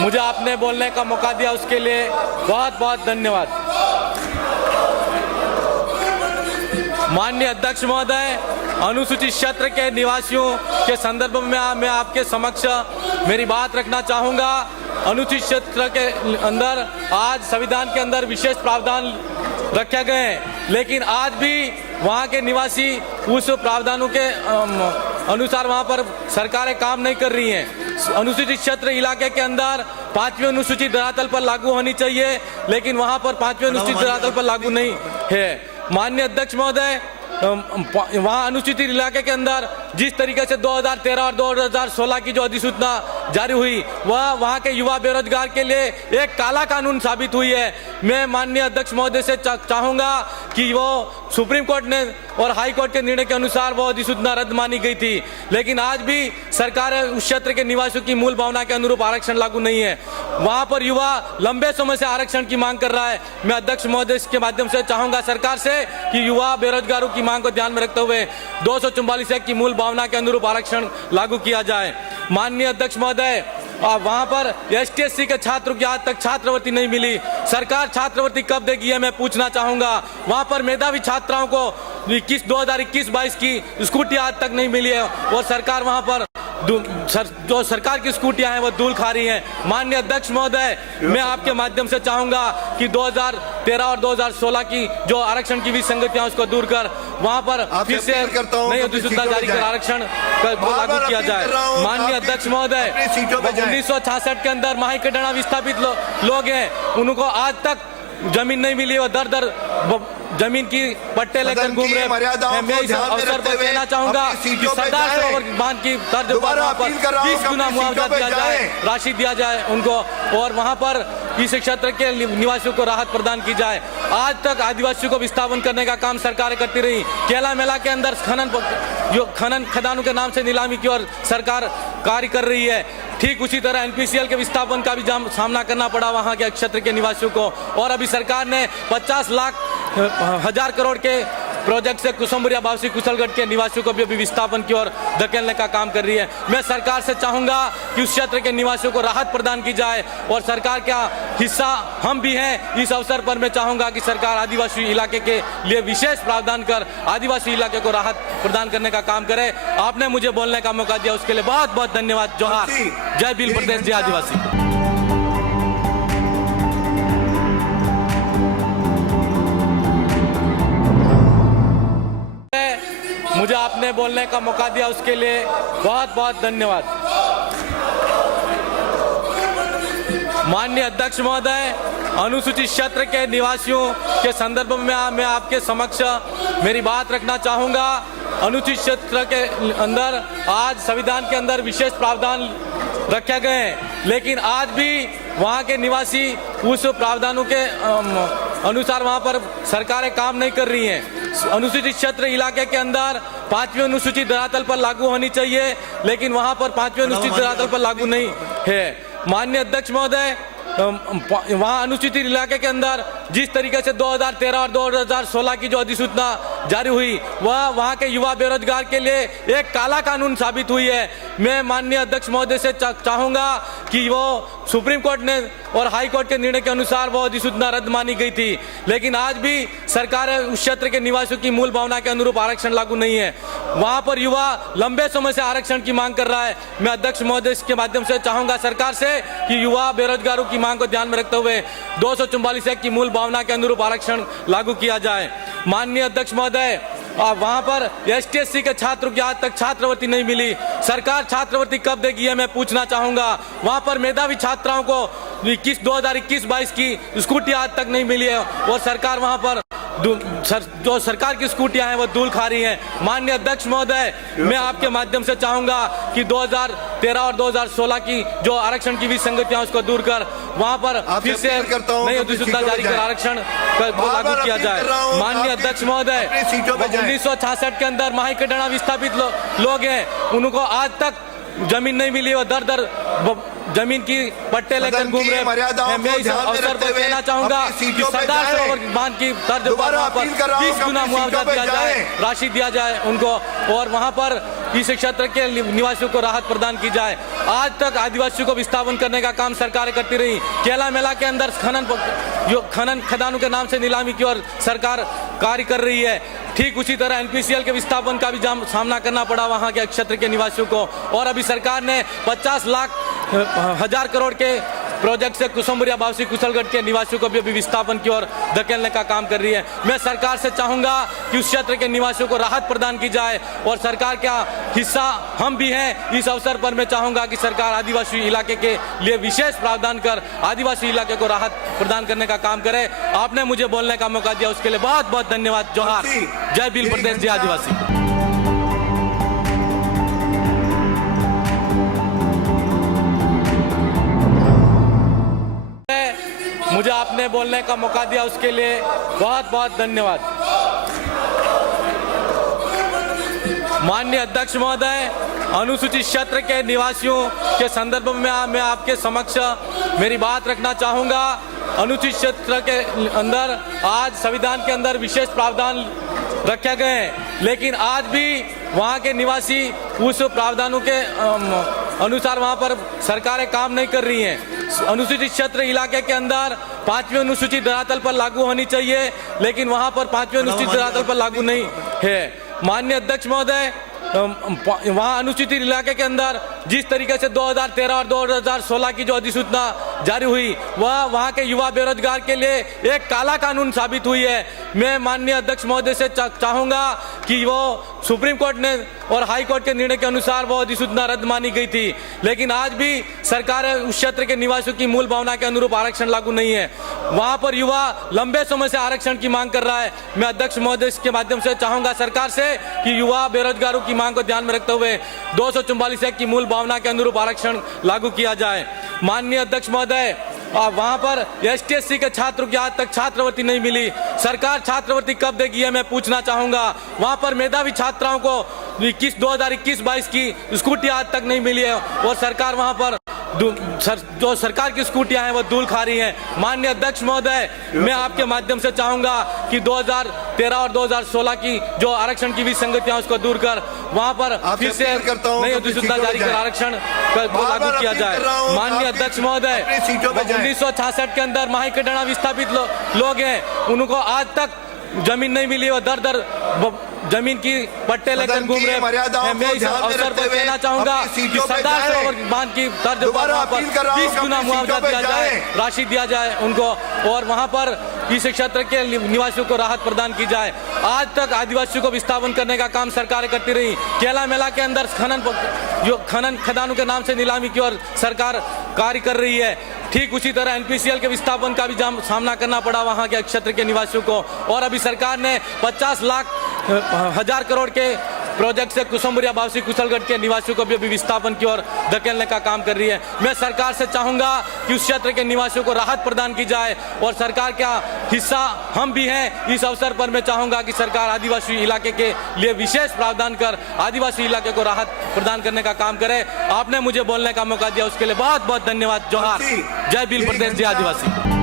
मुझे आपने बोलने का मौका दिया उसके लिए बहुत बहुत धन्यवाद। माननीय अध्यक्ष महोदय, अनुसूचित क्षेत्र के निवासियों के संदर्भ में मैं आपके समक्ष मेरी बात रखना चाहूँगा। अनुसूचित क्षेत्र के अंदर आज संविधान के अंदर विशेष प्रावधान रखे गए हैं, लेकिन आज भी वहाँ के निवासी उस प्रावधानों के अनुसार वहाँ पर सरकारें काम नहीं कर रही हैं। अनुसूचित क्षेत्र इलाके के अंदर 5वीं अनुसूची धरातल पर लागू होनी चाहिए, लेकिन वहाँ पर 5वीं अनुसूची धरातल पर लागू नहीं है। माननीय अध्यक्ष महोदय, वहाँ अनुसूचित इलाके के अंदर जिस तरीके से 2013 और 2016 की जो अधिसूचना जारी हुई वह वहाँ के युवा बेरोजगार के लिए एक काला कानून साबित हुई है। मैं माननीय अध्यक्ष महोदय से चाहूँगा कि वो सुप्रीम कोर्ट ने और हाई कोर्ट के निर्णय के अनुसार वो अधिसूचना रद्द मानी गई थी, लेकिन आज भी सरकार उस क्षेत्र के निवासियों की मूल भावना के अनुरूप आरक्षण लागू नहीं है। वहाँ पर युवा लंबे समय से आरक्षण की मांग कर रहा है। मैं अध्यक्ष महोदय के माध्यम से चाहूँगा सरकार से कि युवा बेरोजगारों की मांग को ध्यान में रखते हुए 244 की मूल भावना के अनुरूप आरक्षण लागू किया जाए। माननीय अध्यक्ष महोदय, वहाँ पर ST/SC के छात्रों की आज तक छात्रवृत्ति नहीं मिली। सरकार छात्रवृत्ति कब देगी है मैं पूछना चाहूँगा। वहाँ पर मेधावी छात्राओं को 2021-22 की स्कूटी आज तक नहीं मिली है और सरकार वहाँ पर जो सरकार की स्कूटियां हैं वो धूल खा रही हैं। माननीय अध्यक्ष महोदय, मैं आपके माध्यम से चाहूँगा कि 2013 और 2016 की जो आरक्षण की विसंगतियां उसको दूर कर वहाँ पर फिर से नई अधिसूचना जारी कर आरक्षण को लागू किया जाए। माननीय अध्यक्ष महोदय, 1966 के अंदर माही के डणा विस्थापित लोग हैं, उनको आज तक जमीन नहीं मिली और दर दर जमीन की पट्टे लेकर घूम रहे हैं। मैं इस अवसर पर कहना चाहूंगा कि सरदार सरोवर बांध की तर्ज पर वहाँ पर 20 गुना मुआवजा दिया जाए, राशि दिया जाए उनको, और वहाँ पर इस क्षेत्र के निवासियों को राहत प्रदान की जाए। आज तक आदिवासियों को विस्थापन करने का काम सरकारें करती रही। केला मेला के अंदर खनन खदानों के नाम से नीलामी की और सरकार कार्य कर रही है। ठीक उसी तरह NPCL के विस्थापन का भी सामना करना पड़ा वहाँ के क्षेत्र के निवासियों को, और अभी सरकार ने 50 लाख 1000 करोड़ के प्रोजेक्ट से कुसुम्बरिया बावसी कुशलगढ़ के निवासियों को भी विस्थापन की ओर धकेलने का काम कर रही है। मैं सरकार से चाहूँगा कि उस क्षेत्र के निवासियों को राहत प्रदान की जाए, और सरकार का हिस्सा हम भी हैं। इस अवसर पर मैं चाहूँगा कि सरकार आदिवासी इलाके के लिए विशेष प्रावधान कर आदिवासी इलाके को राहत प्रदान करने का काम करे। आपने मुझे बोलने का मौका दिया उसके लिए बहुत बहुत धन्यवाद। जोहार, जय भील प्रदेश, जय आदिवासी। मुझे आपने बोलने का मौका दिया उसके लिए बहुत बहुत धन्यवाद। माननीय अध्यक्ष महोदय, अनुसूचित क्षेत्र के निवासियों के संदर्भ में मैं आपके समक्ष मेरी बात रखना चाहूँगा। अनुसूचित क्षेत्र के अंदर आज संविधान के अंदर विशेष प्रावधान रखे गए हैं, लेकिन आज भी वहाँ के निवासी उस प्रावधानों के अनुसार वहाँ पर सरकारें काम नहीं कर रही हैं। अनुसूचित क्षेत्र इलाके के अंदर 5वीं अनुसूची धरातल पर लागू होनी चाहिए, लेकिन वहाँ पर 5वीं अनुसूची धरातल पर लागू नहीं है। माननीय अध्यक्ष महोदय, वहाँ अनुसूचित इलाके के अंदर जिस तरीके से 2013 और 2016 की जो अधिसूचना जारी हुई वह वहाँ के युवा बेरोजगार के लिए एक काला कानून साबित हुई है। मैं माननीय अध्यक्ष महोदय से चाहूँगा कि वो सुप्रीम कोर्ट ने और हाई कोर्ट के निर्णय के अनुसार वो अधिसूचना रद्द मानी गई थी, लेकिन आज भी सरकार उस क्षेत्र के निवासियों की मूल भावना के अनुरूप आरक्षण लागू नहीं है। वहाँ पर युवा लंबे समय से आरक्षण की मांग कर रहा है। मैं अध्यक्ष महोदय के माध्यम से चाहूँगा सरकार से कि युवा बेरोजगारों की मांग को ध्यान में रखते हुए 244 की मूल भावना के अनुरूप आरक्षण लागू किया जाए। माननीय अध्यक्ष महोदय, वहाँ पर ST/SC के छात्रों की आज तक छात्रवृत्ति नहीं मिली। सरकार छात्रवृत्ति कब देगी है मैं पूछना चाहूँगा। वहाँ पर मेधावी छात्राओं को 2021-22 की स्कूटी आज तक नहीं मिली है और सरकार वहाँ पर जो सरकार की स्कूटियां हैं वो धूल खा रही हैं। माननीय अध्यक्ष महोदय, मैं आपके माध्यम से चाहूँगा कि 2013 और 2016 की जो आरक्षण की विसंगतियां उसको दूर कर वहाँ पर फिर से नई अधिसूचना जारी कर आरक्षण को लागू किया जाए। माननीय अध्यक्ष महोदय, 1966 के अंदर माही के डणा विस्थापित लोग हैं, उनको आज तक जमीन नहीं मिली और दर दर जमीन की पट्टे लेकर घूम रहे हैं। मैं इस अवसर पर कहना चाहूँगा कि सरदार सरोवर बांध की तर्ज पर वहाँ पर 20 गुना मुआवजा दिया जाए, राशि दिया जाए उनको, और वहाँ पर इस क्षेत्र के निवासियों को राहत प्रदान की जाए। आज तक आदिवासियों को विस्थापन करने का काम सरकार करती रही। केला मेला के अंदर खनन खदानों के नाम से नीलामी की ओर सरकार कार्य कर रही है। ठीक उसी तरह एनपीसीएल के विस्थापन का भी सामना करना पड़ा वहां के क्षेत्र के निवासियों को। और अभी सरकार ने 50 लाख हजार करोड़ के प्रोजेक्ट से कुसुम्बरिया बावसी कुशलगढ़ के निवासियों को भी अभी विस्थापन की ओर धकेलने का काम कर रही है। मैं सरकार से चाहूंगा कि उस क्षेत्र के निवासियों को राहत प्रदान की जाए और सरकार का हिस्सा हम भी हैं। इस अवसर पर मैं चाहूंगा कि सरकार आदिवासी इलाके के लिए विशेष प्रावधान कर आदिवासी इलाके को राहत प्रदान करने का काम करे। आपने मुझे बोलने का मौका दिया, उसके लिए बहुत बहुत धन्यवाद। जोहार, जय भील प्रदेश, जय आदिवासी। मुझे आपने बोलने का मौका दिया, उसके लिए बहुत बहुत धन्यवाद। माननीय अध्यक्ष महोदय, अनुसूचित क्षेत्र के निवासियों के संदर्भ में मैं आपके समक्ष मेरी बात रखना चाहूँगा। अनुसूचित क्षेत्र के अंदर आज संविधान के अंदर विशेष प्रावधान रखे गए हैं, लेकिन आज भी वहाँ के निवासी उस प्रावधानों के अनुसार वहाँ पर सरकारें काम नहीं कर रही हैं। अनुसूचित क्षेत्र इलाके के अंदर 5वीं अनुसूचित धरातल पर लागू होनी चाहिए, लेकिन वहाँ पर 5वीं अनुसूचित धरातल पर लागू नहीं है। माननीय अध्यक्ष महोदय, वहाँ अनुसूचित इलाके के अंदर जिस तरीके से 2013 और 2016 की जो अधिसूचना जारी हुई, वह वहाँ के युवा बेरोजगार के लिए एक काला कानून साबित हुई है। मैं माननीय अध्यक्ष महोदय से चाहूँगा कि वो सुप्रीम कोर्ट ने और हाई कोर्ट के निर्णय के अनुसार वो अधिसूचना रद्द मानी गई थी, लेकिन आज भी सरकार उस क्षेत्र के निवासियों की मूल भावना के अनुरूप आरक्षण लागू नहीं है। वहाँ पर युवा लंबे समय से आरक्षण की मांग कर रहा है। मैं अध्यक्ष महोदय के माध्यम से चाहूँगा सरकार से कि युवा बेरोजगारों की मांग को ध्यान में रखते हुए 244 की मूल भावना के अनुरूप आरक्षण लागू किया जाए। माननीय अध्यक्ष महोदय, वहाँ पर ST/SC के छात्रों की आज तक छात्रवृत्ति नहीं मिली। सरकार छात्रवृत्ति कब देगी है मैं पूछना चाहूँगा। वहाँ पर मेधावी छात्राओं को 2021-22 की स्कूटी आज तक नहीं मिली है और सरकार वहाँ पर जो सरकार की स्कूटियां हैं वो धूल खा रही हैं। माननीय अध्यक्ष महोदय, मैं आपके माध्यम से चाहूँगा कि 2013 और 2016 की जो आरक्षण की विसंगतियां उसको दूर कर वहाँ पर फिर से नई अधिसूचना जारी कर आरक्षण लागू किया जाए। माननीय अध्यक्ष महोदय, 1966 के अंदर माहिकडाना विस्थापित लोग हैं, उनको आज तक जमीन नहीं मिली और दर दर जमीन की पट्टे लेकर घूम रहे हैं। मैं इस अवसर पर कहना चाहूंगा कि सरदार सरोवर बांध की तर्ज पर वहाँ पर 20 गुना मुआवजा दिया जाए, राशि दिया जाए उनको, और वहाँ पर इस क्षेत्र के निवासियों को राहत प्रदान की जाए। आज तक आदिवासियों को विस्थापन करने का काम सरकार करती रही। केला मेला के अंदर खनन खदानों के नाम से नीलामी की ओर सरकार कार्य कर रही है। ठीक उसी तरह एनपीसीएल के विस्थापन का भी सामना करना पड़ा वहाँ के क्षेत्र के निवासियों को। और अभी सरकार ने 50 लाख हजार करोड़ के प्रोजेक्ट से कुसुम्बरिया बावसी कुशलगढ़ के निवासियों को भी अभी विस्थापन की ओर धकेलने का काम कर रही है। मैं सरकार से चाहूँगा कि उस क्षेत्र के निवासियों को राहत प्रदान की जाए और सरकार का हिस्सा हम भी हैं। इस अवसर पर मैं चाहूँगा कि सरकार आदिवासी इलाके के लिए विशेष प्रावधान कर आदिवासी इलाके को राहत प्रदान करने का काम करे। आपने मुझे बोलने का मौका दिया, उसके लिए बहुत बहुत धन्यवाद। जोहार, जय भील प्रदेश, जय आदिवासी।